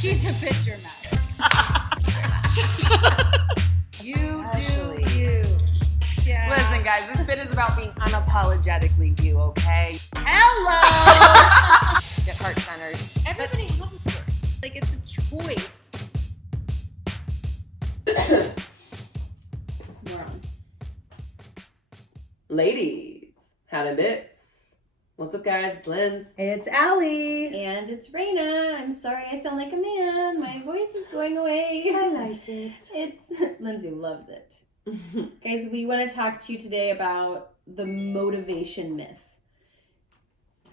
She's a picture mess. You Actually. do you. Yeah. Listen, guys, this bit is about being unapologetically you, okay? Hello! Get heart-centered. Everybody has a story. Like, it's a choice. We're on. Ladies, howdy bits. What's up, guys? It's Linz. It's Allie. And it's Raina. I'm sorry I sound like a man. My voice is going away. I like it. It's Lindsay loves it. Guys, we want to talk to you today about the motivation myth.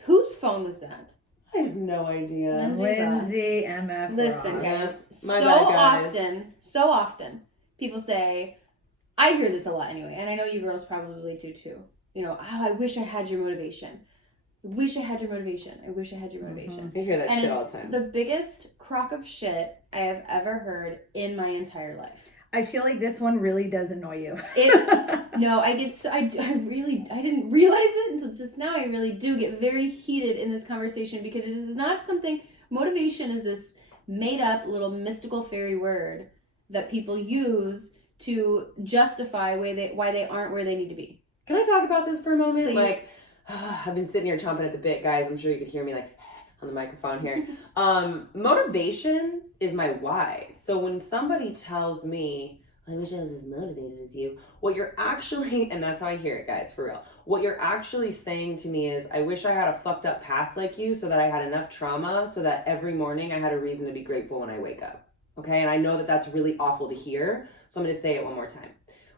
Whose phone was that? I have no idea. Lindsay MF. Listen, Ross. guys. My bad, guys. So often, people say, I hear this a lot anyway, and I know you girls probably do too. You know, oh, I wish I had your motivation. I wish I had your motivation. I wish I had your motivation. I hear that And shit it's all the time. the biggest crock of shit I have ever heard in my entire life. I feel like this one really does annoy you. No, I didn't realize it until just now. I really do get very heated in this conversation because it is not something. Motivation is this made up little mystical fairy word that people use to justify why they aren't where they need to be. Can I talk about this for a moment? Please. Like, I've been sitting here chomping at the bit, guys. I'm sure you could hear me like on the microphone here. Motivation is my why. So when somebody tells me, I wish I was as motivated as you, what you're actually, and that's how I hear it, guys, for real. What you're actually saying to me is, I wish I had a fucked up past like you so that I had enough trauma so that every morning I had a reason to be grateful when I wake up. Okay? And I know that that's really awful to hear, so I'm going to say it one more time.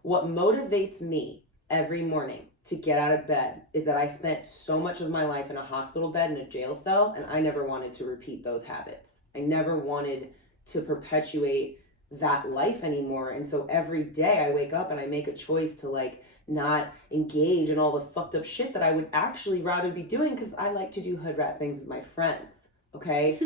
What motivates me every morning to get out of bed is that I spent so much of my life in a hospital bed in a jail cell, and I never wanted to repeat those habits. I never wanted to perpetuate that life anymore. And so every day I wake up and I make a choice to like not engage in all the fucked up shit that I would actually rather be doing because I like to do hood rat things with my friends. Okay?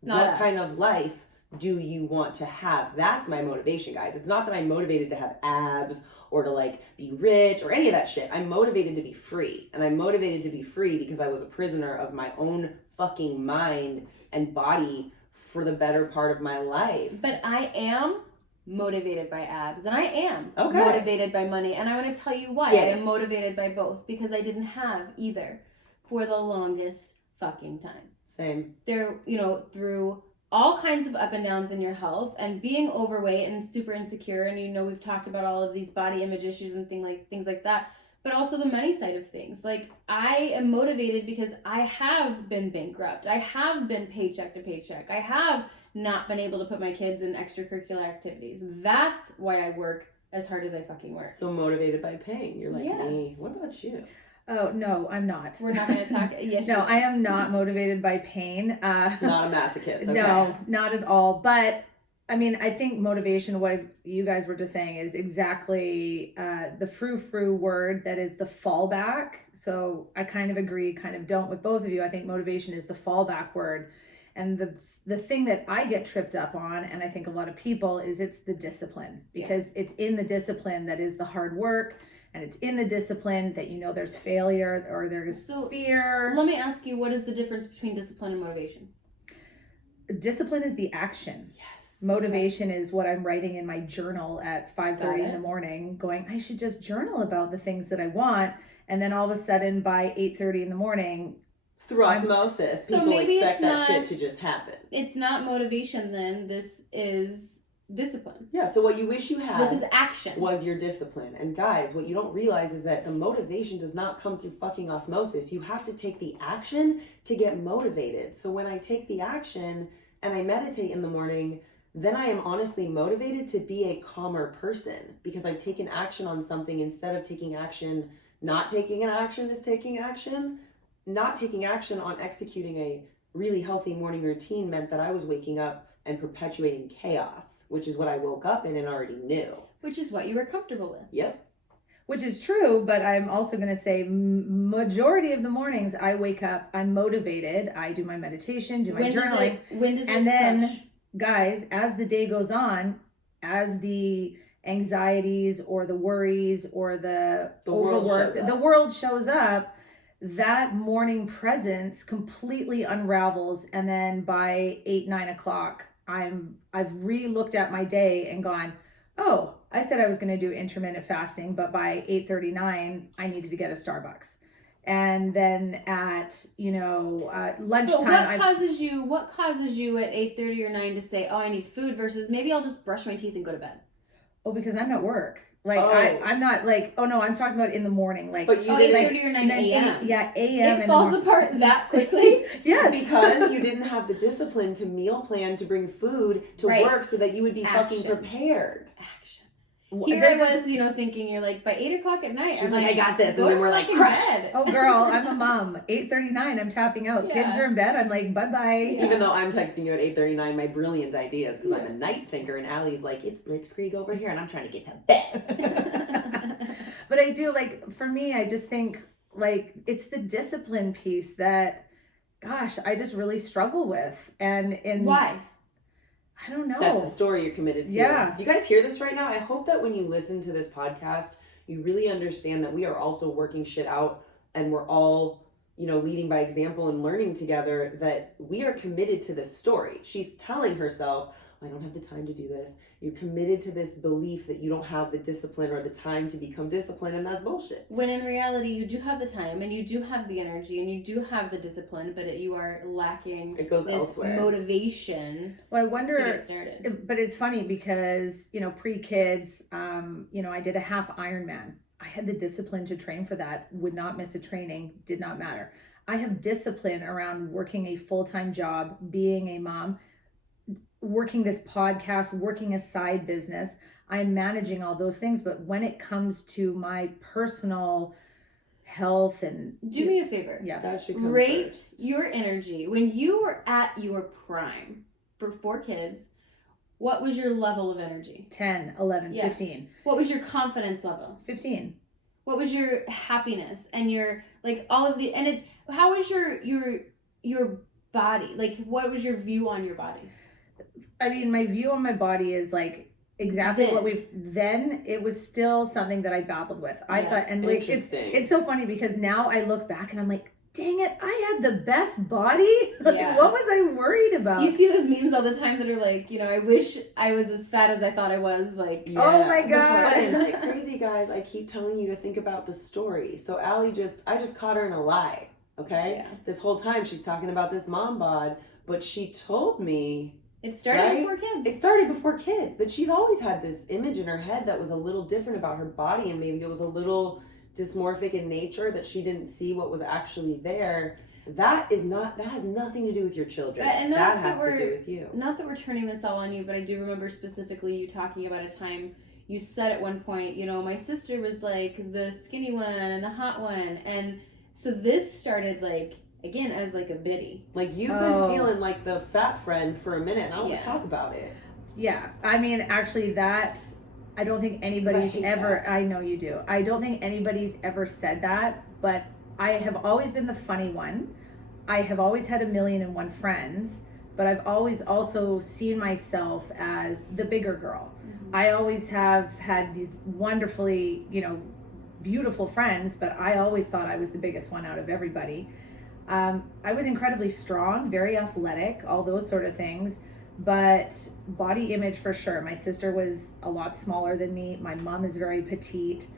What kind of life do you want to have? That's my motivation, guys. It's not that I'm motivated to have abs or to like be rich or any of that shit. I'm motivated to be free. And I'm motivated to be free because I was a prisoner of my own fucking mind and body for the better part of my life. But I am motivated by abs, and I am Okay. motivated by money, and I want to tell you why. Get I it. am motivated by both because I didn't have either for the longest fucking time. Same. There, you know, through all kinds of up and downs in your health and being overweight and super insecure, and you know we've talked about all of these body image issues and things like that, but also the money side of things. Like, I am motivated because I have been bankrupt. I have been paycheck to paycheck. I have not been able to put my kids in extracurricular activities. That's why I work as hard as I fucking work. So motivated by pain. You're like Yes. me. What about you? Oh, no, I'm not. We're not going to talk. Yes, No, I am not motivated by pain. Not a masochist. Okay. No, not at all. But I mean, I think motivation, what you guys were just saying, is exactly the frou-frou word that is the fallback. So I kind of agree, kind of don't with both of you. I think motivation is the fallback word. And the thing that I get tripped up on, and I think a lot of people, is it's the discipline. Because it's in the discipline that is the hard work. And it's in the discipline that you know there's failure or there's fear. Let me ask you, what is the difference between discipline and motivation? Discipline is the action. Yes. Motivation is what I'm writing in my journal at 5:30 in the morning, going, I should just journal about the things that I want. And then all of a sudden by 8:30 in the morning, Through osmosis, So people maybe expect it's that not- shit to just happen. It's not motivation then. This is discipline. Yeah, so what you wish you had This is action. was your discipline. And guys, what you don't realize is that the motivation does not come through fucking osmosis. You have to take the action to get motivated. So when I take the action and I meditate in the morning, then I am honestly motivated to be a calmer person because I've taken action on something instead of taking action. Not taking an action is taking action. Not taking action on executing a really healthy morning routine meant that I was waking up and perpetuating chaos, which is what I woke up in and already knew. Which is what you were comfortable with. Yep. which is true, but I'm also going to say majority of the mornings I wake up, I'm motivated. I do my meditation, do my journaling. When does it and then, crush? guys, as the day goes on, as the anxieties or the worries or the overwork, the world shows up, that morning presence completely unravels, and then by 8-9 o'clock I've re-looked at my day and gone, oh, I said I was going to do intermittent fasting, but by 8:39 I needed to get a Starbucks. And then at lunchtime. But what causes you at 8:30 or 9 to say, oh, I need food, versus maybe I'll just brush my teeth and go to bed? Oh, because I'm at work. Like I'm not like, oh no, I'm talking about in the morning. Like, but you 8:30 or 9 a.m. Yeah, a.m. It falls apart that quickly. Yes. Because you didn't have the discipline to meal plan to bring food to work so that you would be fucking prepared. Action. Here I was, thinking you're like, by 8 o'clock at night. She's like, I got this. And then we're like, crushed. Oh, girl, I'm a mom. 8:39, I'm tapping out. Yeah. Kids are in bed. I'm like, bye-bye. Even though I'm texting you at 8:39 my brilliant ideas because I'm a night thinker, and Allie's like, it's blitzkrieg over here, and I'm trying to get to bed. But I do, like, for me, I just think, like, it's the discipline piece that, gosh, I just really struggle with. And why? I don't know. That's the story you're committed to. Yeah. You guys hear this right now? I hope that when you listen to this podcast, you really understand that we are also working shit out, and we're all, leading by example and learning together, that we are committed to this story. She's telling herself, I don't have the time to do this. You're committed to this belief that you don't have the discipline or the time to become disciplined, and that's bullshit. When in reality, you do have the time, and you do have the energy, and you do have the discip but you are lacking It goes this elsewhere. motivation. Well, I wonder, to get started. But it's funny because, pre-kids, I did a half Ironman. I had the discipline to train for that, would not miss a training, did not matter. I have discipline around working a full-time job, being a mom, working this podcast, working a side business. I'm managing all those things. But when it comes to my personal health and... Do me a favor. Yes. That should come Rate first. your energy. When you were at your prime for 4 kids, what was your level of energy? 10, 11, Yeah. 15. What was your confidence level? 15. What was your happiness and your, like, all of the... how was your body? Like, what was your view on your body? I mean, my view on my body is like exactly Then. what then it was still something that I battled with. I thought, and like, it's so funny because now I look back and I'm like, dang it, I had the best body. Like, Yeah. what was I worried about? You see those memes all the time that are like, I wish I was as fat as I thought I was. Like, Oh my But God. isn't it crazy, guys? I keep telling you to think about the story. So Allie I just caught her in a lie, okay? Yeah. This whole time she's talking about this mom bod, but she told me... It started Right? before kids. It started before kids. That she's always had this image in her head that was a little different about her body, and maybe it was a little dysmorphic in nature, that she didn't see what was actually there. That has nothing to do with your children. And that has to do with you. Not that we're turning this all on you, but I do remember specifically you talking about a time you said at one point, my sister was like the skinny one and the hot one. And so this started like, again, as like a biddy. Like, you've been feeling like the fat friend for a minute, and I want to talk about it. Yeah. I mean, actually I don't think anybody's ever, I know you do. I don't think anybody's ever said that, but I have always been the funny one. I have always had 1,000,001 friends, but I've always also seen myself as the bigger girl. Mm-hmm. I always have had these wonderfully, beautiful friends, but I always thought I was the biggest one out of everybody. I was incredibly strong, very athletic, all those sort of things, but body image for sure. My sister was a lot smaller than me. My mom is very petite.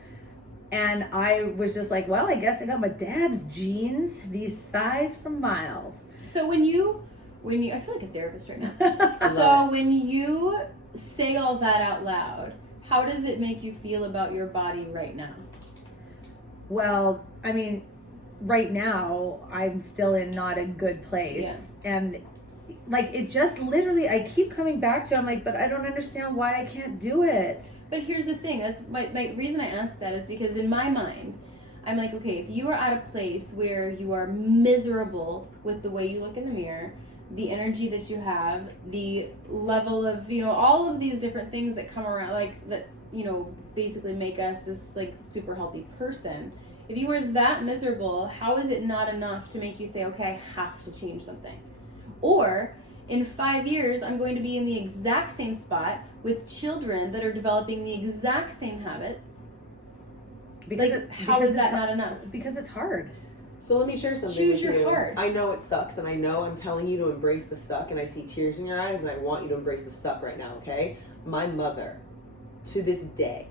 And I was just like, well, I guess I got my dad's genes, these thighs for miles. So when you, I feel like a therapist right now. So when you say all that out loud, how does it make you feel about your body right now? Well, I mean, right now I'm still in not a good place. Yeah. And like, it just literally, I keep coming back to, I'm like, but I don't understand why I can't do it. But here's the thing, that's my reason I ask that is because in my mind, I'm like, okay, if you are at a place where you are miserable with the way you look in the mirror, the energy that you have, the level of, all of these different things that come around, like, that, basically make us this, like, super healthy person. If you were that miserable, how is it not enough to make you say, okay, I have to change something? Or, in 5 years, I'm going to be in the exact same spot with children that are developing the exact same habits. How is that not enough? Because it's hard. So let me share something Choose with your you. heart. I know it sucks, and I know I'm telling you to embrace the suck, and I see tears in your eyes, and I want you to embrace the suck right now, okay? My mother, to this day,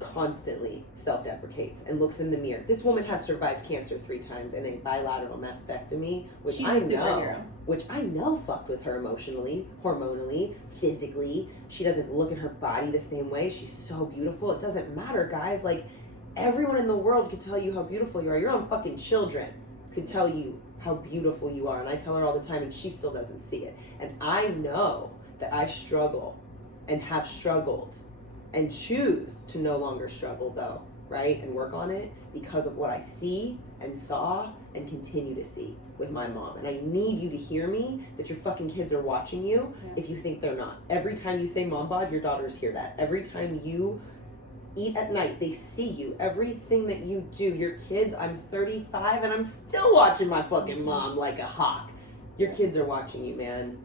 constantly self-deprecates and looks in the mirror. This woman has survived cancer 3 times and a bilateral mastectomy, which She's I a know, superhero. fucked with her emotionally, hormonally, physically. She doesn't look at her body the same way. She's so beautiful. It doesn't matter, guys. Like, everyone in the world could tell you how beautiful you are. Your own fucking children could tell you how beautiful you are. And I tell her all the time, and she still doesn't see it. And I know that I struggle and have struggled and choose to no longer struggle, though, right? And work on it because of what I see and saw and continue to see with my mom. And I need you to hear me, that your fucking kids are watching you if you think they're not. Every time you say mom bod, your daughters hear that. Every time you eat at night, they see you. Everything that you do, your kids, I'm 35 and I'm still watching my fucking mom like a hawk. Your kids are watching you, man.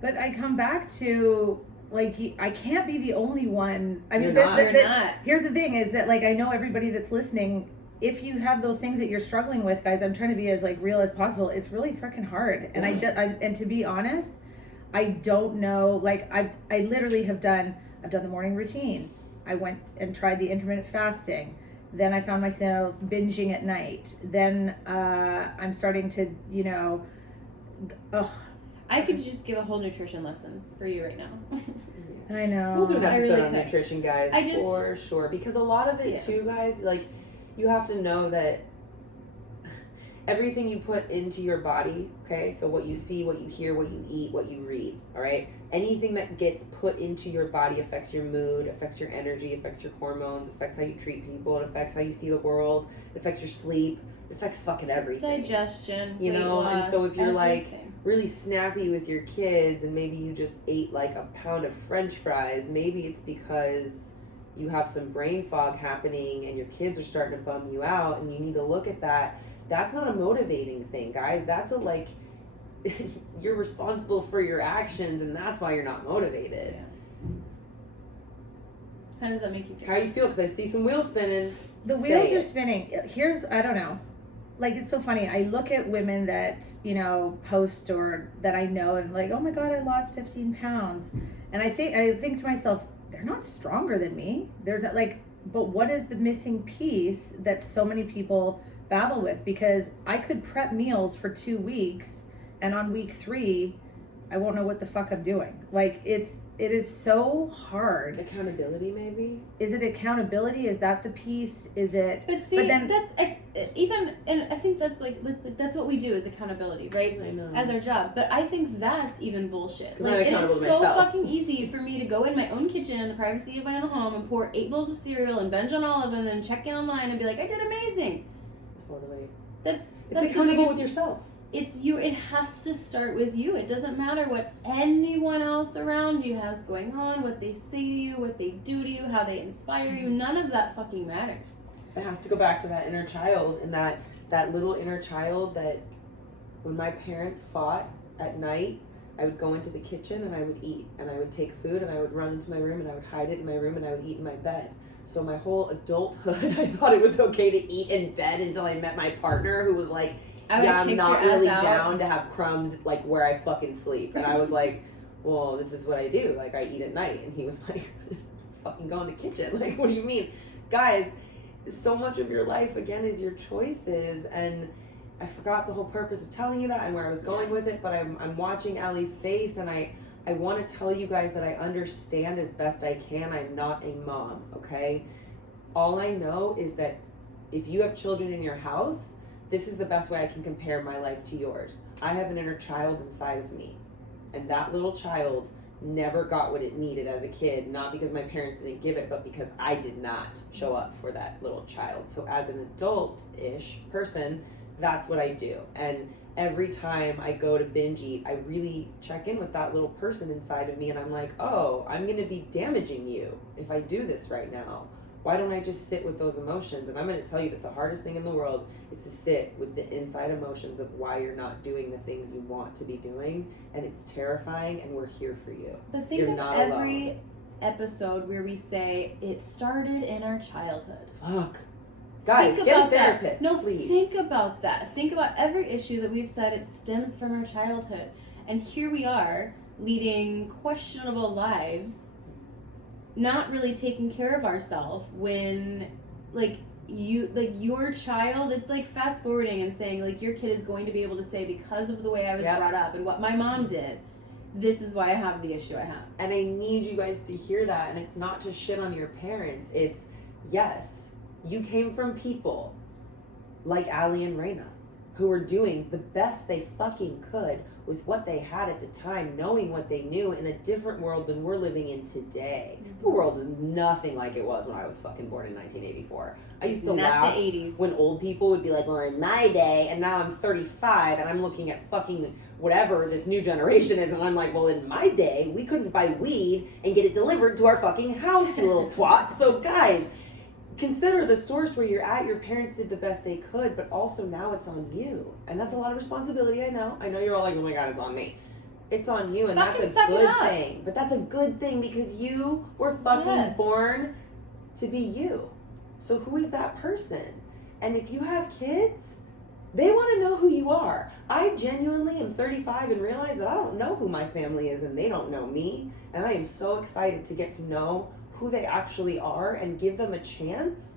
But I come back to, like, I can't be the only one. I mean, You're not. Here's the thing is that, like, I know everybody that's listening, if you have those things that you're struggling with, guys, I'm trying to be as, like, real as possible. It's really freaking hard. And and to be honest, I don't know, like, I literally have done the morning routine. I went and tried the intermittent fasting. Then I found myself binging at night. Then I'm starting to, I could just give a whole nutrition lesson for you right now. I know. We'll do an I episode really on could. nutrition, guys, for sure. Because a lot of it, too, guys, like, you have to know that everything you put into your body, okay, so what you see, what you hear, what you eat, what you read, all right, anything that gets put into your body affects your mood, affects your energy, affects your hormones, affects how you treat people, it affects how you see the world, it affects your sleep, it affects fucking everything. Digestion, you know, weight loss, and so if you're everything. like really snappy with your kids and maybe you just ate like a pound of french fries, maybe it's because you have some brain fog happening and your kids are starting to bum you out, and you need to look at that. That's not a motivating thing, guys. That's a, like, you're responsible for your actions, and that's why you're not motivated. Yeah. How does that make you feel? How you feel? Because I see some wheels spinning. The wheels are spinning. Here's, I don't know. Like, it's so funny. I look at women that, post or that I know and like, oh my God, I lost 15 pounds. And I think to myself, they're not stronger than me. They're not, like, but what is the missing piece that so many people battle with? Because I could prep meals for 2 weeks and on week 3, I won't know what the fuck I'm doing. Like, it is so hard. Accountability, maybe? Is it accountability? Is that the piece? Is it? But see, that's even, and I think that's what we do is accountability, right? I know. As our job. But I think that's even bullshit. 'Cause Like, I'm it accountable is to so myself. fucking easy for me to go in my own kitchen in the privacy of my own home and pour 8 bowls of cereal and binge on all of them and then check in online and be like, I did amazing. Totally. That's accountable with yourself. It's you. It has to start with you. It doesn't matter what anyone else around you has going on, what they say to you, what they do to you, how they inspire you. None of that fucking matters. It has to go back to that inner child, and that little inner child that when my parents fought at night, I would go into the kitchen and I would eat, and I would take food and I would run into my room and I would hide it in my room and I would eat in my bed. So my whole adulthood, I thought it was okay to eat in bed until I met my partner who was like, yeah, I'm not really down to have crumbs like where I fucking sleep. And I was like, well, this is what I do. Like, I eat at night. And he was like, fucking go in the kitchen. Like, what do you mean? Guys, so much of your life, again, is your choices. And I forgot the whole purpose of telling you that and where I was going with it. But I'm watching Allie's face, and I want to tell you guys that I understand as best I can. I'm not a mom, okay? All I know is that if you have children in your house, this is the best way I can compare my life to yours. I have an inner child inside of me. And that little child never got what it needed as a kid, not because my parents didn't give it, but because I did not show up for that little child. So as an adult-ish person, that's what I do. And every time I go to binge eat, I really check in with that little person inside of me, and I'm like, oh, I'm going to be damaging you if I do this right now. Why don't I just sit with those emotions? And I'm going to tell you that the hardest thing in the world is to sit with the inside emotions of why you're not doing the things you want to be doing. And it's terrifying, and we're here for you. But think you're of not every alone. episode where we say, it started in our childhood. Fuck. Guys, think get about a therapist, that. No, please. think about that. Think about every issue that we've said it stems from our childhood. And here we are leading questionable lives, not really taking care of ourselves when your child, it's like fast forwarding and saying like your kid is going to be able to say, because of the way I was brought up and what my mom did, this is why I have the issue I have. And I need you guys to hear that. And it's not to shit on your parents. It's, yes, you came from people like Allie and Raina who were doing the best they fucking could with what they had at the time, knowing what they knew in a different world than we're living in today. The world is nothing like it was when I was fucking born in 1984. I used to laugh the 80s. when old people would be like, well, in my day, and now I'm 35 and I'm looking at fucking whatever this new generation is, and I'm like, well, in my day, we couldn't buy weed and get it delivered to our fucking house, you little twat. So guys, consider the source where you're at. Your parents did the best they could, but also now it's on you. And that's a lot of responsibility, I know. I know you're all like, oh my God, it's on me. It's on you, and Fucking that's a good thing. But that's a good thing because you were fucking born to be you. So who is that person? And if you have kids, they want to know who you are. I genuinely am 35 and realize that I don't know who my family is and they don't know me. And I am so excited to get to know who they actually are and give them a chance,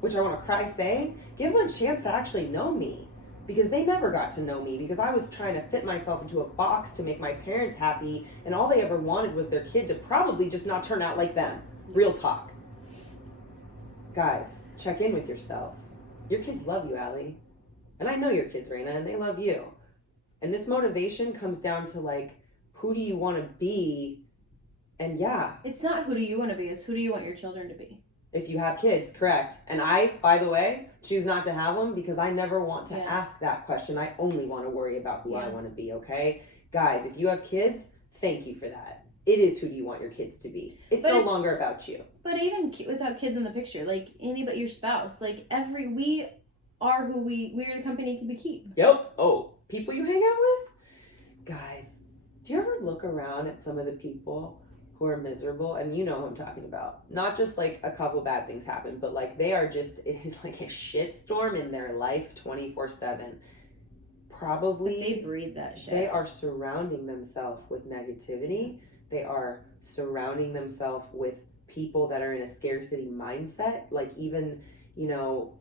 which I want to cry saying, give them a chance to actually know me, because they never got to know me because I was trying to fit myself into a box to make my parents happy, and all they ever wanted was their kid to probably just not turn out like them. Real talk. Guys, check in with yourself. Your kids love you, Allie. And I know your kids, Raina, and they love you. And this motivation comes down to like, who do you want to be? And yeah. It's not who do you want to be, it's who do you want your children to be. If you have kids, correct. And I, by the way, choose not to have them because I never want to ask that question. I only want to worry about who I want to be, okay? Guys, if you have kids, thank you for that. It is who do you want your kids to be. It's no longer about you. But even without kids in the picture, like any but your spouse, like we are who we're the company we keep. Yep. Oh, people you hang out with? Guys, do you ever look around at some of the people who are miserable? And you know who I'm talking about. Not just like a couple bad things happen, but like they are just, it is like a shitstorm in their life 24/7. Probably. But they breathe that shit. They are surrounding themselves with negativity. They are surrounding themselves with people that are in a scarcity mindset. Like even, you know,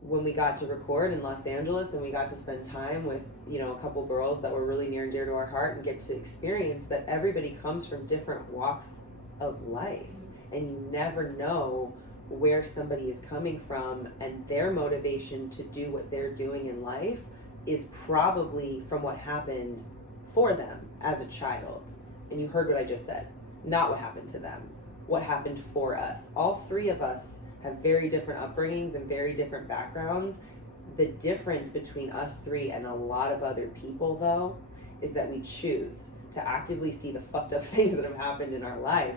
when we got to record in Los Angeles and we got to spend time with, you know, a couple girls that were really near and dear to our heart and get to experience that everybody comes from different walks of life, and you never know where somebody is coming from, and their motivation to do what they're doing in life is probably from what happened for them as a child. And you heard what I just said, not what happened to them, what happened for us. All three of us have very different upbringings and very different backgrounds. The difference between us three and a lot of other people, though, is that we choose to actively see the fucked up things that have happened in our life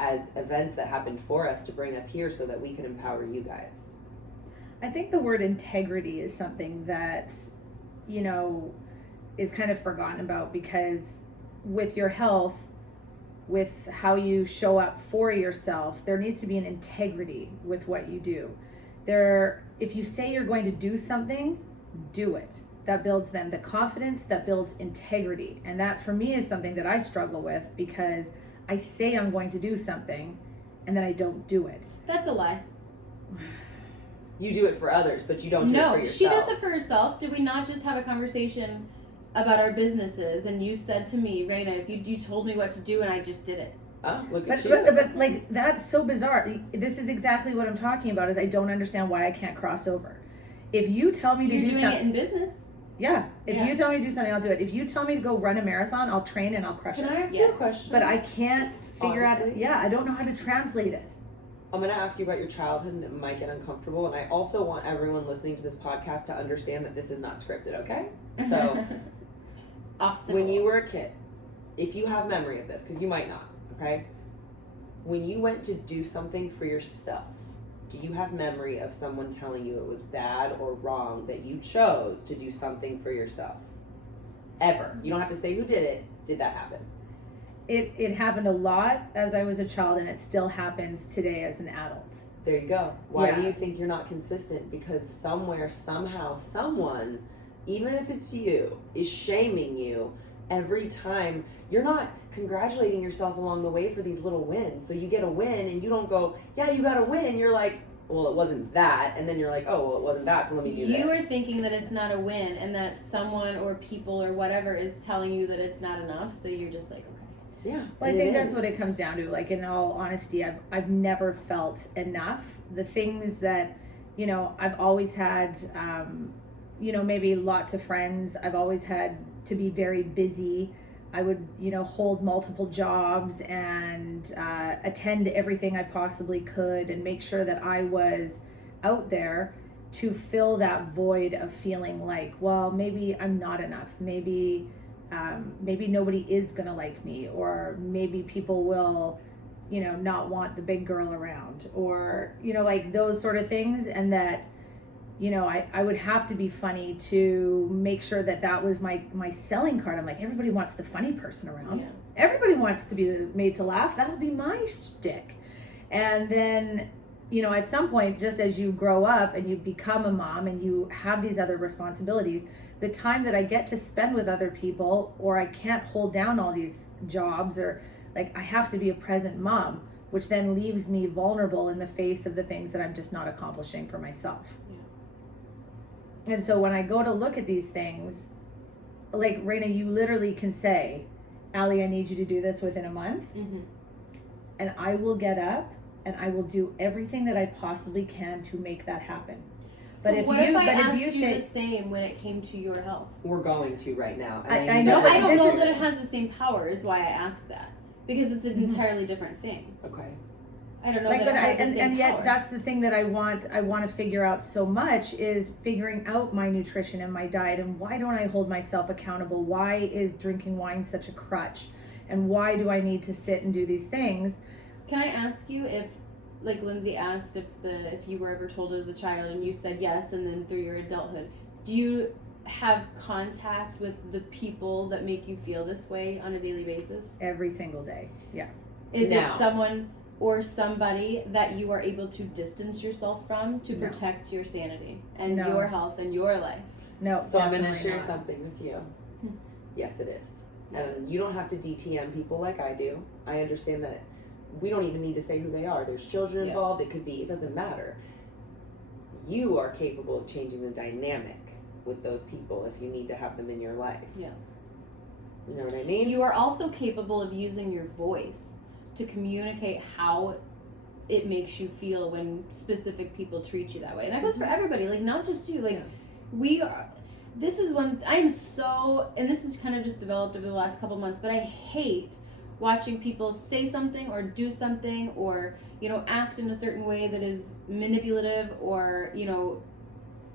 as events that happened for us to bring us here so that we can empower you guys. I think the word integrity is something that, you know, is kind of forgotten about, because with your health, with how you show up for yourself, there needs to be an integrity with what you do. If you say you're going to do something, do it. That builds then the confidence, that builds integrity. And that for me is something that I struggle with, because I say I'm going to do something and then I don't do it. That's a lie. You do it for others, but you don't do it for yourself. She does it for herself. Did we not just have a conversation about our businesses, and you said to me, Raina, if you told me what to do and I just did it. Oh, look at but, you. but like, that's so bizarre. This is exactly what I'm talking about, is I don't understand why I can't cross over. If you tell me to do something. You're doing it in business. Yeah. If you tell me to do something, I'll do it. If you tell me to go run a marathon, I'll train and I'll crush it. Can I ask you a question? But I can't figure out, I don't know how to translate it. I'm going to ask you about your childhood, and it might get uncomfortable. And I also want everyone listening to this podcast to understand that this is not scripted, okay? So, when you were a kid, if you have memory of this, because you might not, okay? When you went to do something for yourself, do you have memory of someone telling you it was bad or wrong that you chose to do something for yourself? Ever. You don't have to say who did it. Did that happen? It happened a lot as I was a child, and it still happens today as an adult. There you go. Why Yeah. do you think you're not consistent? Because somewhere, somehow, someone, even if it's you, is shaming you every time. You're not congratulating yourself along the way for these little wins. So you get a win and you don't go, yeah, you got a win. You're like, well, it wasn't that. And then you're like, oh, well, it wasn't that, so let me do this. You are thinking that it's not a win and that someone or people or whatever is telling you that it's not enough. So you're just like, okay. Yeah. Well, I think that's what it comes down to. Like, in all honesty, I've never felt enough. The things that, you know, I've always had, you know, maybe lots of friends. I've always had to be very busy. I would, you know, hold multiple jobs and attend everything I possibly could and make sure that I was out there to fill that void of feeling like, well, maybe I'm not enough. Maybe nobody is going to like me, or maybe people will, you know, not want the big girl around, or, you know, like those sort of things. And that, you know, I would have to be funny to make sure that that was my selling card. I'm like, everybody wants the funny person around. Yeah. Everybody wants to be made to laugh. That'll be my shtick. And then, you know, at some point, just as you grow up and you become a mom and you have these other responsibilities, the time that I get to spend with other people, or I can't hold down all these jobs, or like I have to be a present mom, which then leaves me vulnerable in the face of the things that I'm just not accomplishing for myself. Yeah. And so when I go to look at these things, like Raina, you literally can say, Allie, I need you to do this within a month. Mm-hmm. And I will get up and I will do everything that I possibly can to make that happen. But if what if I but asked if you say the same when it came to your health? We're going to right now. I know, No, but I don't this know is- that it has the same power is why I ask that. Because it's an Mhm. entirely different thing. Okay. I don't know like, that but it has the same and yet power. that's the thing that I want to figure out so much, is figuring out my nutrition and my diet, and why don't I hold myself accountable? Why is drinking wine such a crutch? And why do I need to sit and do these things? Can I ask you if, like Lindsay asked, if you were ever told as a child and you said yes, and then through your adulthood, do you have contact with the people that make you feel this way on a daily basis? Every single day. Yeah. Is Now. it someone or somebody that you are able to distance yourself from to No. protect your sanity and No. your health and your life? No. So I'm going to definitely share not. something with you. Hmm. Yes, it is. And you don't have to DTM people like I do. I understand that we don't even need to say who they are. There's children Yeah. involved. It doesn't matter. You are capable of changing the dynamic with those people if you need to have them in your life. Yeah. You know what I mean? You are also capable of using your voice to communicate how it makes you feel when specific people treat you that way. And that goes for everybody, like not just you. Like Yeah. we are, this is one, I'm so, and this is kind of just developed over the last couple months, but I hate watching people say something or do something or, you know, act in a certain way that is manipulative or, you know,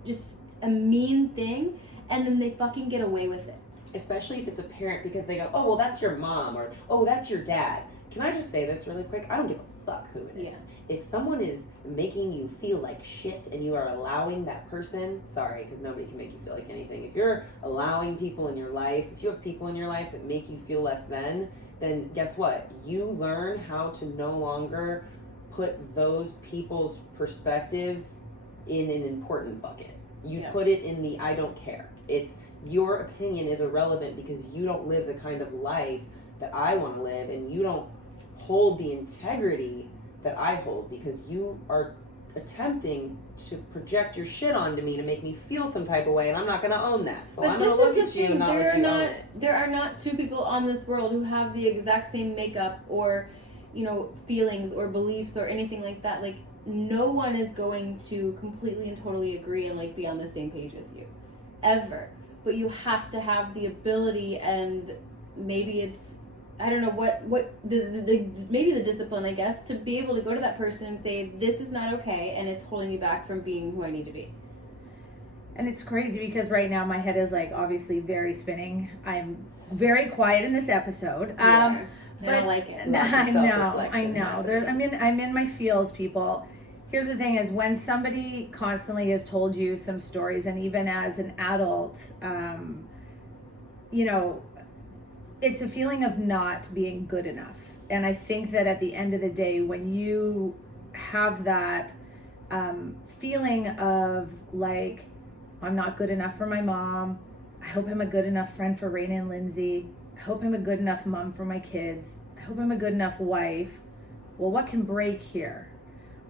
just a mean thing, and then they fucking get away with it. Especially if it's a parent, because they go, oh, well, that's your mom, or oh, that's your dad. Can I just say this really quick? I don't give a fuck who it is. Yeah. If someone is making you feel like shit and you are allowing that person, sorry, because nobody can make you feel like anything. If you're allowing people in your life, if you have people in your life that make you feel less than, then guess what? You learn how to no longer put those people's perspective in an important bucket. You Yeah. put it in the I don't care. It's your opinion is irrelevant because you don't live the kind of life that I want to live, and you don't hold the integrity that I hold because you are attempting to project your shit onto me to make me feel some type of way, and I'm not going to own that. So But I'm this going to look is at the you thing, and not let you own it. there are not two people on this world who have the exact same makeup or, you know, feelings or beliefs or anything like that. Like, no one is going to completely and totally agree and, like, be on the same page with you. Ever. But you have to have the ability, and maybe it's, I don't know what maybe the discipline, I guess, to be able to go to that person and say, this is not okay, and it's holding me back from being who I need to be. And it's crazy because right now my head is like obviously very spinning. I'm very quiet in this episode. I But- don't like it. Lots of I know. self-reflection happening. I'm in my feels, people. Here's the thing: is when somebody constantly has told you some stories, and even as an adult, you know, it's a feeling of not being good enough. And I think that at the end of the day, when you have that feeling of like, I'm not good enough for my mom. I hope I'm a good enough friend for Raina and Lindsay. I hope I'm a good enough mom for my kids. I hope I'm a good enough wife. Well, what can break here?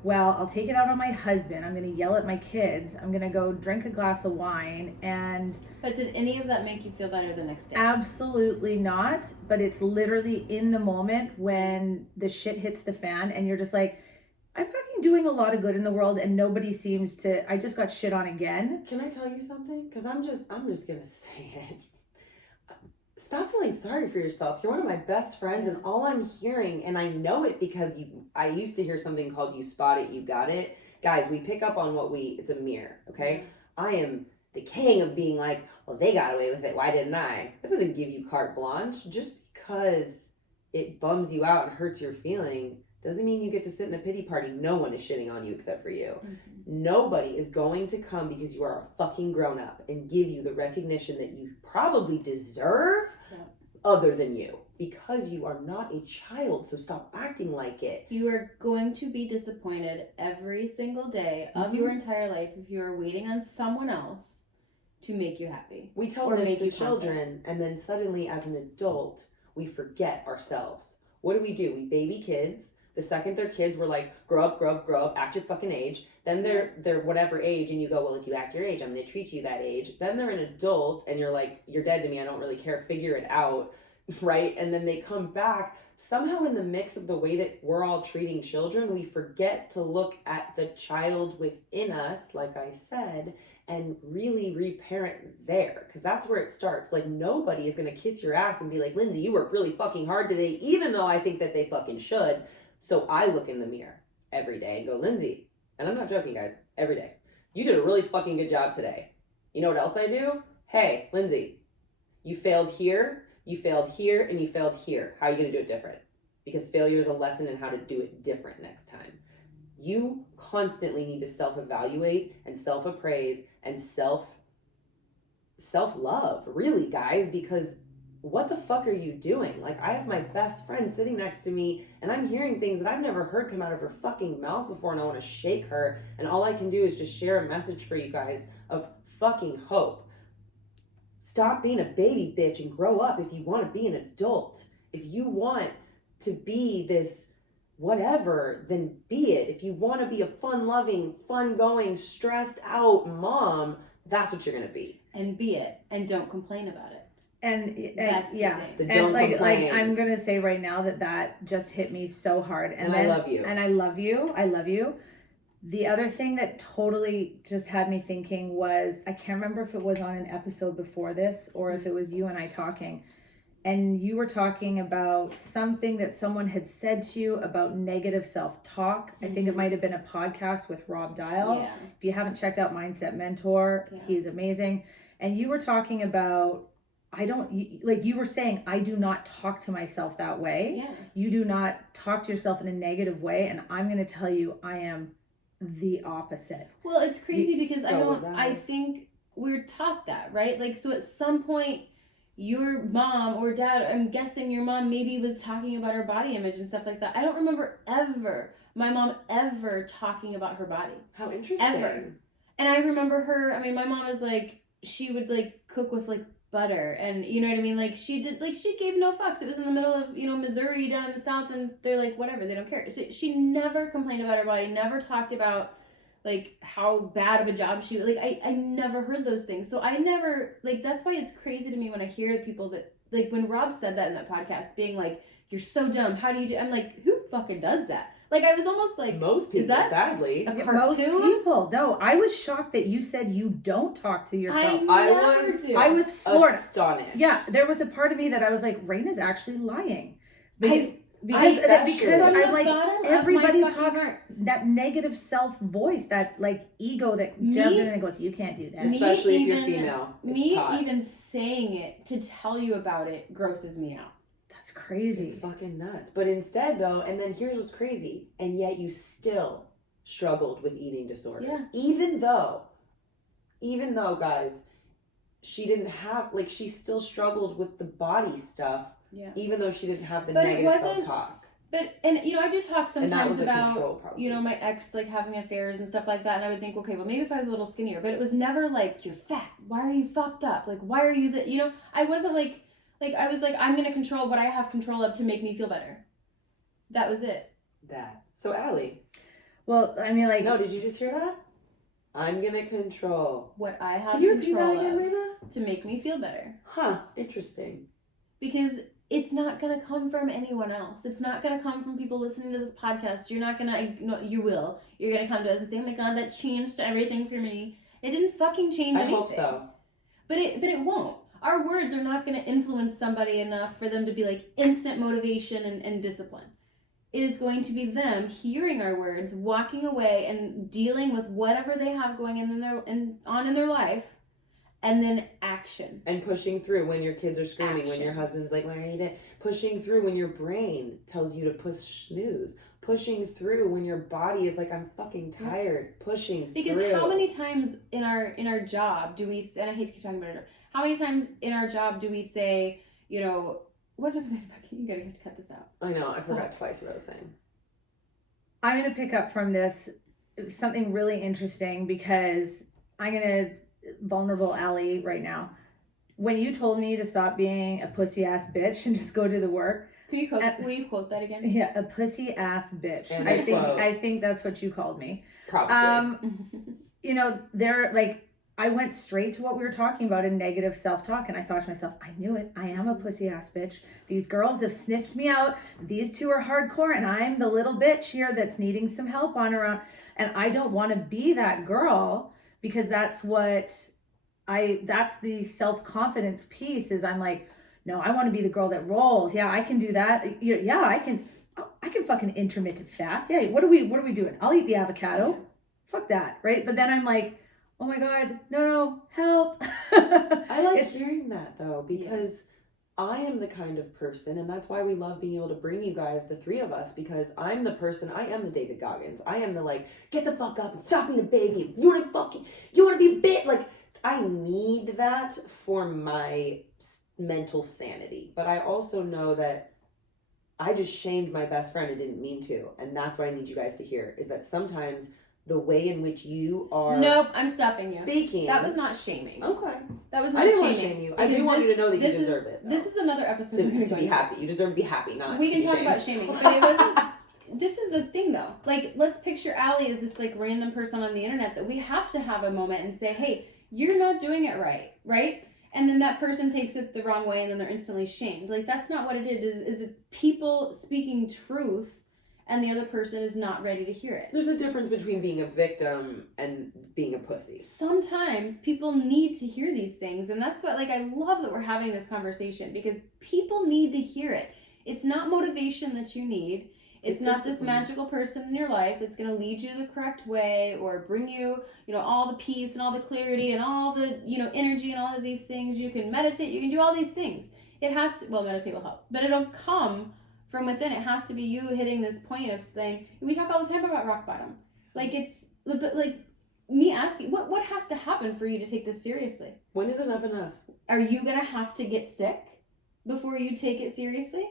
Well, I'll take it out on my husband. I'm going to yell at my kids. I'm going to go drink a glass of wine. And But did any of that make you feel better the next day? absolutely not. But it's literally in the moment when the shit hits the fan and you're just like, I'm fucking doing a lot of good in the world and nobody seems to, I just got shit on again. Can I tell you something? Because I'm just gonna say it. Stop feeling sorry for yourself. You're one of my best friends, and all I'm hearing, and I know it because I used to hear something called "you spot it, you got it." Guys, we pick up on it's a mirror, okay? I am the king of being like, well, they got away with it. Why didn't I? That doesn't give you carte blanche. Just because it bums you out and hurts your feeling doesn't mean you get to sit in a pity party. No one is shitting on you except for you. Mm-hmm. Nobody is going to come because you are a fucking grown up and give you the recognition that you probably deserve other than you, because you are not a child. So stop acting like it. You are going to be disappointed every single day of your entire life if you are waiting on someone else to make you happy. We tell this to children, and then suddenly as an adult, we forget ourselves. What do? We baby kids. The second they're kids, we're like, grow up, act your fucking age. Then they're whatever age, and you go, well, if you act your age, I'm going to treat you that age. Then they're an adult, and you're like, you're dead to me, I don't really care, figure it out, right? And then they come back. Somehow in the mix of the way that we're all treating children, we forget to look at the child within us, like I said, and really reparent there, because that's where it starts. Like, nobody is going to kiss your ass and be like, Lindsay, you worked really fucking hard today, even though I think that they fucking should. So I look in the mirror every day and go, Lindsay, and I'm not joking, guys, every day, you did a really fucking good job today. You know what else I do? Hey, Lindsay, you failed here, and you failed here. How are you going to do it different? Because failure is a lesson in how to do it different next time. You constantly need to self-evaluate and self-appraise and self-love, really, guys, because what the fuck are you doing? Like, I have my best friend sitting next to me, and I'm hearing things that I've never heard come out of her fucking mouth before, and I want to shake her, and all I can do is just share a message for you guys of fucking hope. Stop being a baby bitch and grow up if you want to be an adult. If you want to be this whatever, then be it. If you want to be a fun-loving, fun-going, stressed-out mom, that's what you're going to be. And be it, and don't complain about it. And yeah, and like I'm gonna say right now that just hit me so hard. And I love you. And I love you. The other thing that totally just had me thinking was, I can't remember if it was on an episode before this or if it was you and I talking, and you were talking about something that someone had said to you about negative self-talk. I think it might have been a podcast with Rob Dial. Yeah. If you haven't checked out Mindset Mentor, he's amazing. And you were talking about, you were saying, I do not talk to myself that way. Yeah. You do not talk to yourself in a negative way. And I'm going to tell you, I am the opposite. Well, it's crazy because I think we're taught that, right? Like, so at some point, your mom or dad, I'm guessing your mom maybe was talking about her body image and stuff like that. I don't remember my mom ever talking about her body. How interesting. Ever. And I remember her, my mom was like, she would like cook with like butter, and you know what I mean, like she gave no fucks. It was in the middle of Missouri down in the South, and they're like, whatever, they don't care. So she never complained about her body, never talked about like how bad of a job she, like I never heard those things. So I never, like, that's why it's crazy to me when I hear people that, like when Rob said that in that podcast, being like, you're so dumb, how do you do, I'm like, who fucking does that? Like, I was almost like, most people, sadly. A cartoon? Most people. No, I was shocked that you said you don't talk to yourself. I was floored. Astonished. Yeah, there was a part of me that I was like, Raina's actually lying. I Because I'm like, everybody talks heart. That negative self voice, that like ego that jumps in and goes, you can't do that. Especially if you're female. Even saying it to tell you about it grosses me out. That's crazy. It's fucking nuts. But instead though, and then here's what's crazy, and yet you still struggled with eating disorder. Yeah. Even though guys, she didn't have, like, she still struggled with the body stuff. Yeah. Even though she didn't have the negative self-talk. But, and you know, I do talk And that sometimes was a about, control probably. you know, my ex like having affairs and stuff like that, and I would think, okay, well maybe if I was a little skinnier, but it was never like, you're fat, why are you fucked up, like why are you you know, I wasn't like I was like, I'm gonna control what I have control of to make me feel better. That was it. That. So Allie. Well, I mean, like, No, did you just hear that? I'm gonna control. What I have Can you repeat that control again, of Rena? to make me feel better. Huh, interesting. Because it's not going to come from anyone else. It's not going to come from people listening to this podcast. You're not going to, no, you will. You're going to come to us and say, oh my God, that changed everything for me. It didn't fucking change anything. I hope so. But it won't. Our words are not going to influence somebody enough for them to be like instant motivation and discipline. It is going to be them hearing our words, walking away and dealing with whatever they have going on in their life. And then action. And pushing through when your kids are screaming, when Action. your husband's like, why are you dead? Pushing through when your brain tells you to push snooze. Pushing through when your body is like, I'm fucking tired. Pushing because through. how many times in our job do we, and I hate to keep talking about it, how many times in our job do we say, you know, what was I fucking, you gotta cut this out. I know, I forgot twice what I was saying. I'm going to pick up from this something really interesting because I'm going to vulnerable Allie right now. When you told me to stop being a pussy ass bitch and just go to the work. Will you quote that again? Yeah, a pussy ass bitch. And I think that's what you called me. Probably. You know, I went straight to what we were talking about in negative self-talk, and I thought to myself, I knew it. I am a pussy ass bitch. These girls have sniffed me out. These two are hardcore, and I'm the little bitch here that's needing some help on around. And I don't want to be that girl because that's the self-confidence piece is I'm like, no, I want to be the girl that rolls. Yeah, I can do that. Yeah, I can fucking intermittent fast. Yeah, what are we doing? I'll eat the avocado. Yeah. Fuck that, right? But then I'm like, oh my God, no, help. I like hearing that though, because I am the kind of person, and that's why we love being able to bring you guys, the three of us, because I'm the person, I am the David Goggins. I am the like, get the fuck up and stop being a baby. You want to be a bit like, I need that for my mental sanity. But I also know that I just shamed my best friend and didn't mean to. And that's what I need you guys to hear, is that sometimes the way in which you are Nope, I'm stopping you. Speaking. That was not shaming. Okay. That was not I didn't shaming. want to shame you. I do want you to know that you deserve it. This is another episode To be happy. You deserve to be happy, not we to can be talk shamed. about shaming, but it wasn't. This is the thing though. Like, let's picture Allie as this like random person on the internet that we have to have a moment and say, hey, you're not doing it right? And then that person takes it the wrong way and then they're instantly shamed. Like, that's not what it is it's people speaking truth and the other person is not ready to hear it. There's a difference between being a victim and being a pussy. Sometimes people need to hear these things, and that's what, like, I love that we're having this conversation because people need to hear it. It's not motivation that you need. It's not this magical person in your life that's going to lead you the correct way or bring you, you know, all the peace and all the clarity and all the, you know, energy and all of these things. You can meditate. You can do all these things. It has to, well, meditate will help, but it'll come from within. It has to be you hitting this point of saying, we talk all the time about rock bottom. Like, it's, but like me asking, what has to happen for you to take this seriously? When is enough enough? Are you going to have to get sick before you take it seriously?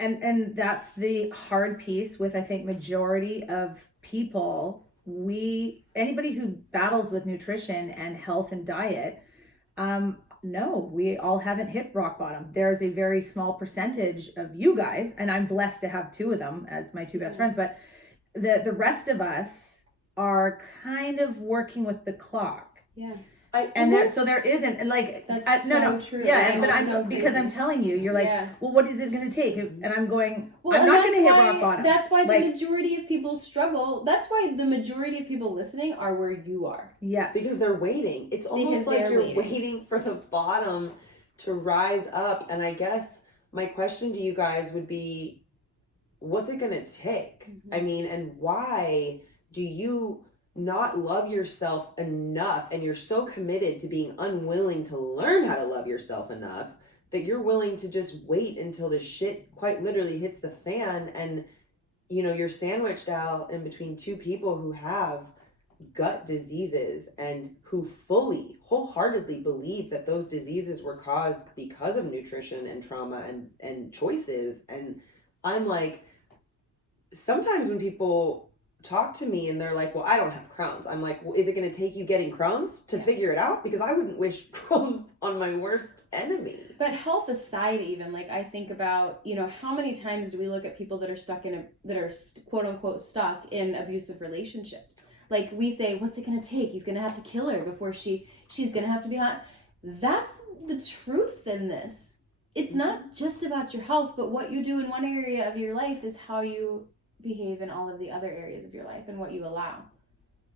And that's the hard piece with, I think, majority of people. Anybody who battles with nutrition and health and diet, no, we all haven't hit rock bottom. There's a very small percentage of you guys, and I'm blessed to have two of them as my two best friends, but the rest of us are kind of working with the clock. Yeah. There isn't like that's true. Yeah, but because I'm telling you, you're like, well, what is it going to take? And I'm going, I'm not going to hit rock bottom. That's why the majority of people struggle. That's why the majority of people listening are where you are. Yes, because they're waiting. It's almost like you're waiting for the bottom to rise up. And I guess my question to you guys would be, what's it going to take? Mm-hmm. I mean, and why do you not love yourself enough, and you're so committed to being unwilling to learn how to love yourself enough that you're willing to just wait until the shit quite literally hits the fan, and you know you're sandwiched out in between two people who have gut diseases and who wholeheartedly believe that those diseases were caused because of nutrition and trauma and choices. And I'm like, sometimes when people talk to me and they're like, well, I don't have Crohn's. I'm like, well, is it going to take you getting Crohn's to figure it out? Because I wouldn't wish Crohn's on my worst enemy. But health aside, even like I think about, how many times do we look at people that are quote unquote stuck in abusive relationships? Like we say, what's it going to take? He's going to have to kill her before she's going to have to be hot. That's the truth in this. It's not just about your health, but what you do in one area of your life is how you behave in all of the other areas of your life and what you allow.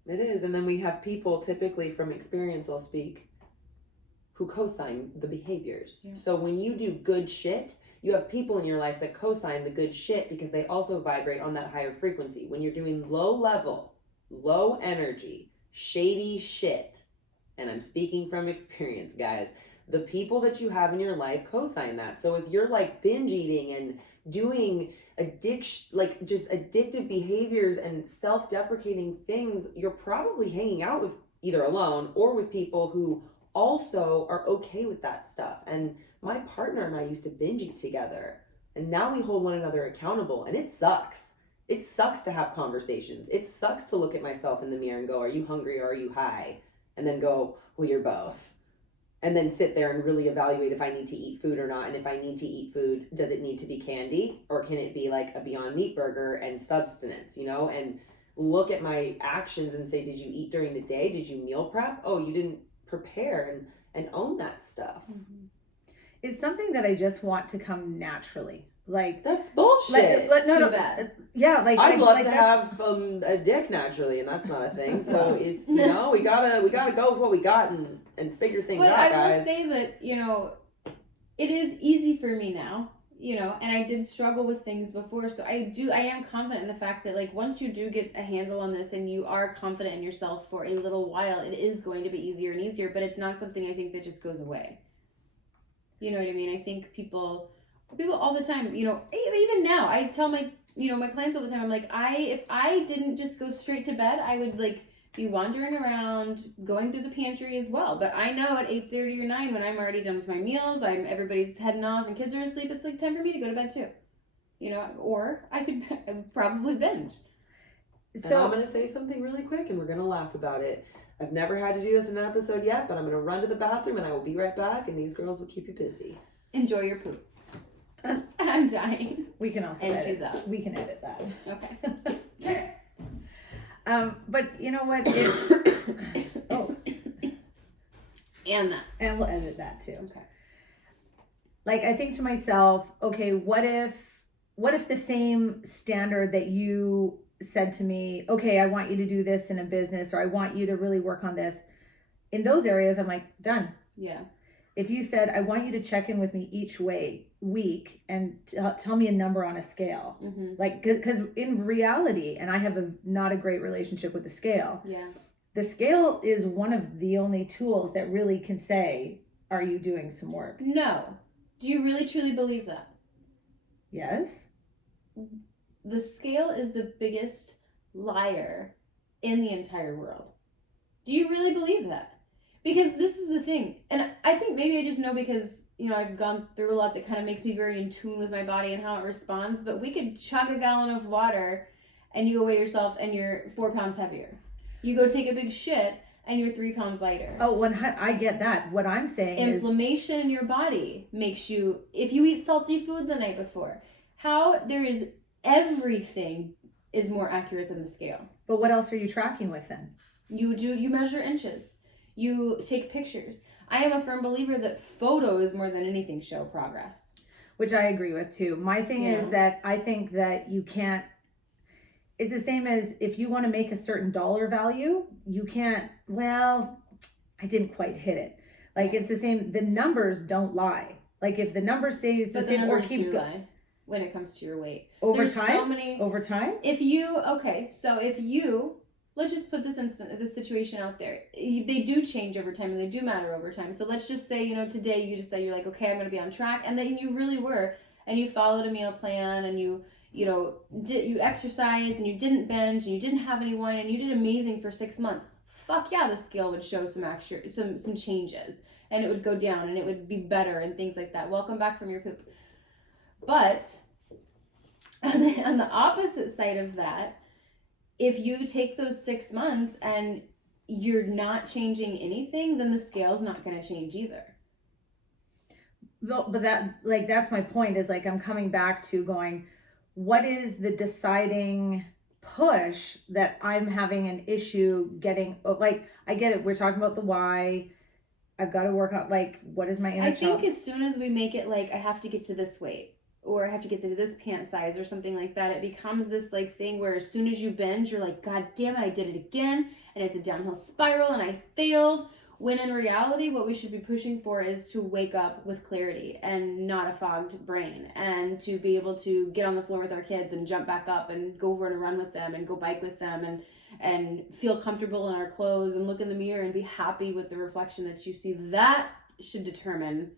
It is. And then we have people, typically from experience, I'll speak, who co-sign the behaviors. Yeah. So when you do good shit, you have people in your life that co-sign the good shit because they also vibrate on that higher frequency. When you're doing low level, low energy, shady shit, and I'm speaking from experience, guys, the people that you have in your life co-sign that. So if you're like binge eating and doing just addictive behaviors and self-deprecating things, you're probably hanging out with either alone or with people who also are okay with that stuff. And my partner and I used to binge eat together, and now we hold one another accountable, and it sucks. It sucks to have conversations. It sucks to look at myself in the mirror and go, are you hungry or are you high? And then go, well, you're both. And then sit there and really evaluate if I need to eat food or not. And if I need to eat food, does it need to be candy? Or can it be like a Beyond Meat burger and substance, And look at my actions and say, did you eat during the day? Did you meal prep? Oh, you didn't prepare, and own that stuff. Mm-hmm. It's something that I just want to come naturally. Like, that's bullshit. No, bad. Yeah, I'd love to have a dick naturally, and that's not a thing. So it's we gotta go with what we got and figure things out, guys. I will say that it is easy for me now, and I did struggle with things before. So I am confident in the fact that like once you do get a handle on this and you are confident in yourself for a little while, it is going to be easier and easier. But it's not something I think that just goes away. You know what I mean? I think people all the time, even now, I tell my clients all the time, I'm like, if I didn't just go straight to bed, I would like be wandering around, going through the pantry as well. But I know at 8:30 or 9, when I'm already done with my meals, everybody's heading off and kids are asleep, it's like time for me to go to bed too. Or I could probably binge. So I'm going to say something really quick and we're going to laugh about it. I've never had to do this in an episode yet, but I'm going to run to the bathroom and I will be right back, and these girls will keep you busy. Enjoy your poop. I'm dying. We can also and edit. She's up. We can edit that. Okay. But you know what? And we'll edit that too. Okay. Like, I think to myself, okay, what if the same standard that you said to me, okay, I want you to do this in a business, or I want you to really work on this, in those areas, I'm like, done. Yeah. If you said, I want you to check in with me each week and tell me a number on a scale, mm-hmm. like, because in reality, and I have not a great relationship with the scale. Yeah. The scale is one of the only tools that really can say, are you doing some work? No. Do you really truly believe that? Yes. The scale is the biggest liar in the entire world. Do you really believe that? Because this is the thing, and I think maybe I just know because, I've gone through a lot that kind of makes me very in tune with my body and how it responds, but we could chug a gallon of water and you go weigh yourself and you're 4 pounds heavier. You go take a big shit and you're 3 pounds lighter. Oh, I get that. What I'm saying is inflammation in your body makes you, if you eat salty food the night before, everything is more accurate than the scale. But what else are you tracking with then? You measure inches. You take pictures. I am a firm believer that photos more than anything show progress. Which I agree with too. My thing is that I think that you can't, it's the same as if you want to make a certain dollar value, you can't, I didn't quite hit it. Like it's the same, the numbers don't lie. Like if the number stays the same or keeps going. When it comes to your weight. Over There's time? So many, over time? Let's just put this situation out there. They do change over time and they do matter over time. So let's just say, today you just say you're like, okay, I'm going to be on track. And then you really were, and you followed a meal plan and you exercised and you didn't binge and you didn't have any wine and you did amazing for 6 months. Fuck yeah, the scale would show some changes and it would go down and it would be better and things like that. Welcome back from your poop. But On the opposite side of that, if you take those 6 months and you're not changing anything, then the scale's not going to change either. But that, like, that's my point, is like I'm coming back to going, what is the deciding push that I'm having an issue getting? Like, I get it, we're talking about the why. I've got to work on, like, what is my inner I think child? as soon as we make it like I have to get to this weight, or I have to get to this pant size or something like that, it becomes this like thing where as soon as you binge, you're like, God damn it, I did it again, and it's a downhill spiral and I failed. When in reality, what we should be pushing for is to wake up with clarity and not a fogged brain, and to be able to get on the floor with our kids and jump back up and go run a run with them and go bike with them and feel comfortable in our clothes and look in the mirror and be happy with the reflection that you see. That should determine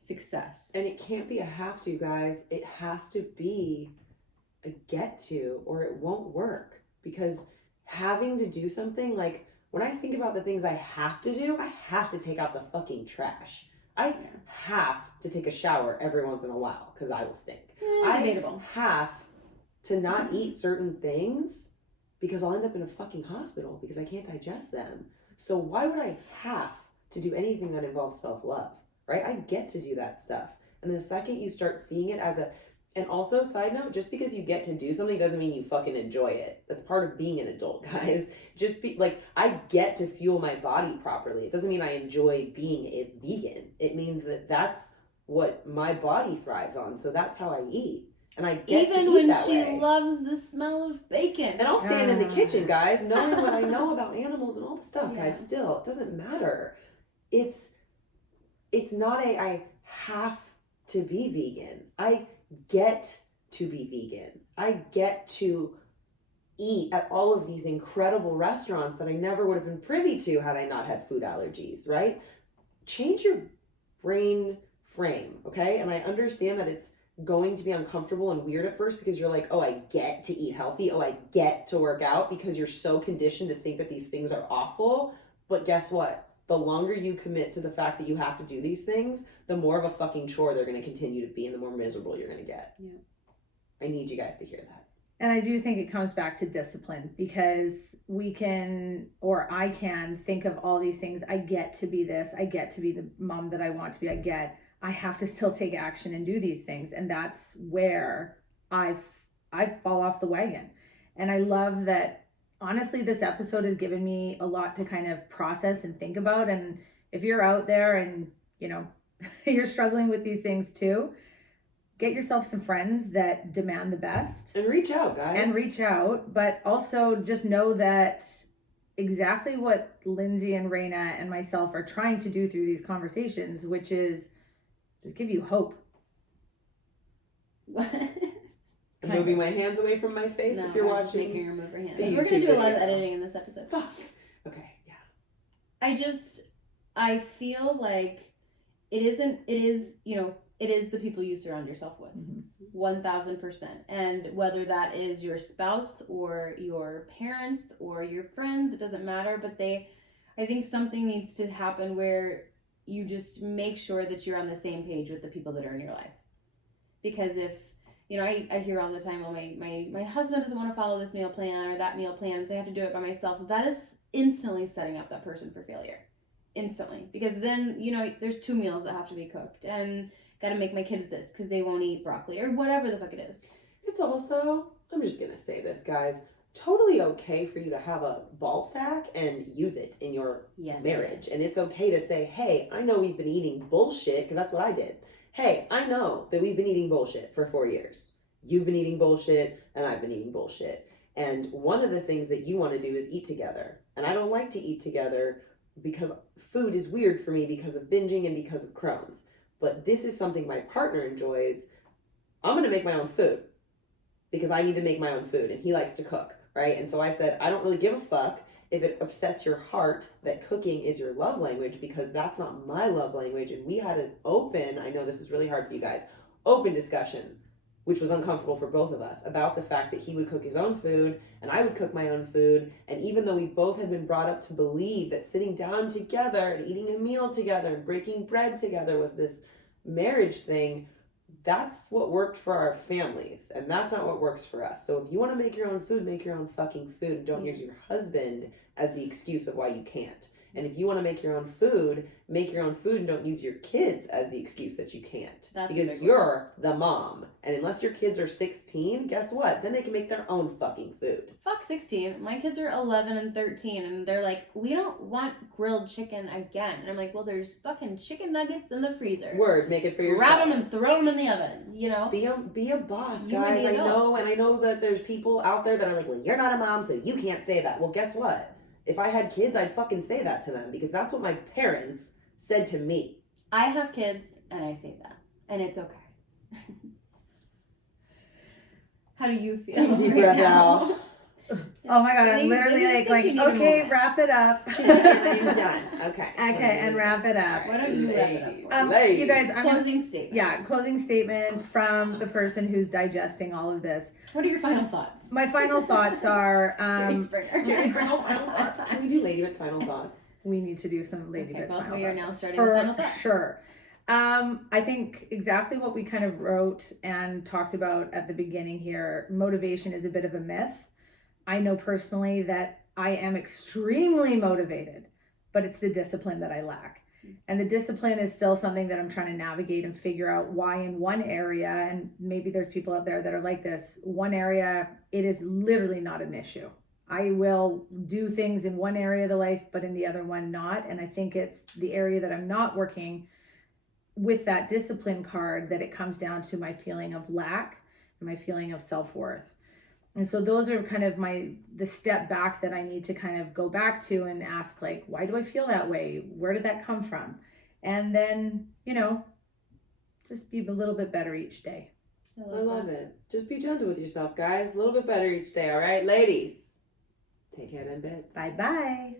success. And it can't be a have to, guys. It has to be a get to, or it won't work. Because having to do something, like, when I think about the things I have to do, I have to take out the fucking trash. I have to take a shower every once in a while because I will stink. Debatable. I have to not eat certain things because I'll end up in a fucking hospital because I can't digest them. So why would I have to do anything that involves self-love, right? I get to do that stuff. And the second you start seeing it as a, and also, side note, just because you get to do something doesn't mean you fucking enjoy it. That's part of being an adult, guys. Just be like, I get to fuel my body properly. It doesn't mean I enjoy being a vegan. It means that that's what my body thrives on. So that's how I eat. And I get to eat even when that she way. loves the smell of bacon. And I'll stand in the kitchen, guys, knowing what I know about animals and all the stuff, guys. Still, it doesn't matter. It's not a I have to be vegan. I get to be vegan. I get to eat at all of these incredible restaurants that I never would have been privy to had I not had food allergies, right? Change your brain frame, okay? And I understand that it's going to be uncomfortable and weird at first because you're like, oh, I get to eat healthy. Oh, I get to work out, because you're so conditioned to think that these things are awful. But guess what? The longer you commit to the fact that you have to do these things, the more of a fucking chore they're going to continue to be, and the more miserable you're going to get. Yeah. I need you guys to hear that. And I do think it comes back to discipline, because we can, or I can think of all these things. I get to be this. I get to be the mom that I want to be. I have to still take action and do these things. And that's where I fall off the wagon. And I love that, honestly, this episode has given me a lot to kind of process and think about. And if you're out there and, you know, you're struggling with these things too, get yourself some friends that demand the best. And reach out, guys. But also just know that exactly what Lindsay and Raina and myself are trying to do through these conversations, which is just give you hope. I'm moving my hands away from my face if you're I was just watching. making her move her hands. the We're YouTube going to do a lot of video. editing in this episode. Fuck. Okay, yeah. I feel like it is the people you surround yourself with. 1000%. And whether that is your spouse or your parents or your friends, it doesn't matter. But I think something needs to happen where you just make sure that you're on the same page with the people that are in your life. Because if, I hear all the time, well, my husband doesn't want to follow this meal plan or that meal plan, so I have to do it by myself. That is instantly setting up that person for failure. Instantly. Because then, there's 2 meals that have to be cooked, and got to make my kids this because they won't eat broccoli or whatever the fuck it is. It's also, I'm just going to say this, guys, totally okay for you to have a ball sack and use it in your marriage. And it's okay to say, hey, I know we've been eating bullshit, because that's what I did. Hey, I know that we've been eating bullshit for 4 years. You've been eating bullshit, and I've been eating bullshit. And one of the things that you want to do is eat together. And I don't like to eat together because food is weird for me because of binging and because of Crohn's. But this is something my partner enjoys. I'm going to make my own food because I need to make my own food, and he likes to cook, right? And so I said, I don't really give a fuck if it upsets your heart that cooking is your love language, because that's not my love language. And we had an open, I know this is really hard for you guys, open discussion, which was uncomfortable for both of us, about the fact that he would cook his own food and I would cook my own food. And even though we both had been brought up to believe that sitting down together and eating a meal together and breaking bread together was this marriage thing, that's what worked for our families, and that's not what works for us. So if you want to make your own food, make your own fucking food. Don't use your husband as the excuse of why you can't. And if you want to make your own food, make your own food, and don't use your kids as the excuse that you can't. That's because you're the mom. And unless your kids are 16, guess what? Then they can make their own fucking food. Fuck 16. My kids are 11 and 13, and they're like, we don't want grilled chicken again. And I'm like, well, there's fucking chicken nuggets in the freezer. Word, make it for yourself. Grab them and throw them in the oven, you know? Be a boss, You guys. really I know that there's people out there that are like, well, you're not a mom, so you can't say that. Well, guess what? If I had kids, I'd fucking say that to them because that's what my parents said to me. I have kids, and I say that, and it's okay. How do you feel? Take a deep right breath now? out. Oh my God, I'm literally like, you need a okay, moment. wrap it up. She's like, I'm done. Okay. Okay, and wrap it up. Why don't you wrap it up for us? You guys, I'm Closing statement. closing statement from the person who's digesting all of this. What are your final thoughts? My final thoughts are Jerry Springer. Jerry Springer final thoughts. Can we do Lady Bit's final thoughts? we need to do some Lady Bit's well, final we are thoughts. now starting For the final thoughts. sure. I think exactly what we kind of wrote and talked about at the beginning here. Motivation is a bit of a myth. I know personally that I am extremely motivated, but it's the discipline that I lack. And the discipline is still something that I'm trying to navigate and figure out why in one area, and maybe there's people out there that are like this, one area, it is literally not an issue. I will do things in one area of the life, but in the other one not. And I think it's the area that I'm not working with that discipline card that it comes down to my feeling of lack and my feeling of self-worth. And so those are kind of the step back that I need to kind of go back to and ask, like, why do I feel that way? Where did that come from? And then, just be a little bit better each day. I love it. Just be gentle with yourself, guys. A little bit better each day, all right? Ladies, take care of them bits. Bye-bye.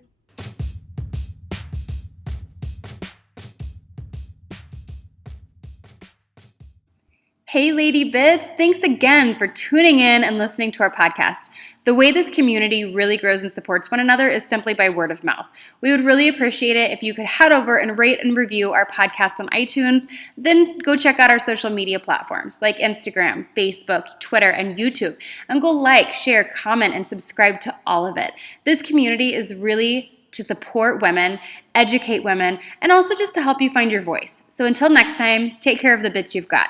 Hey, Lady Bits, thanks again for tuning in and listening to our podcast. The way this community really grows and supports one another is simply by word of mouth. We would really appreciate it if you could head over and rate and review our podcast on iTunes, then go check out our social media platforms like Instagram, Facebook, Twitter, and YouTube, and go like, share, comment, and subscribe to all of it. This community is really to support women, educate women, and also just to help you find your voice. So until next time, take care of the bits you've got.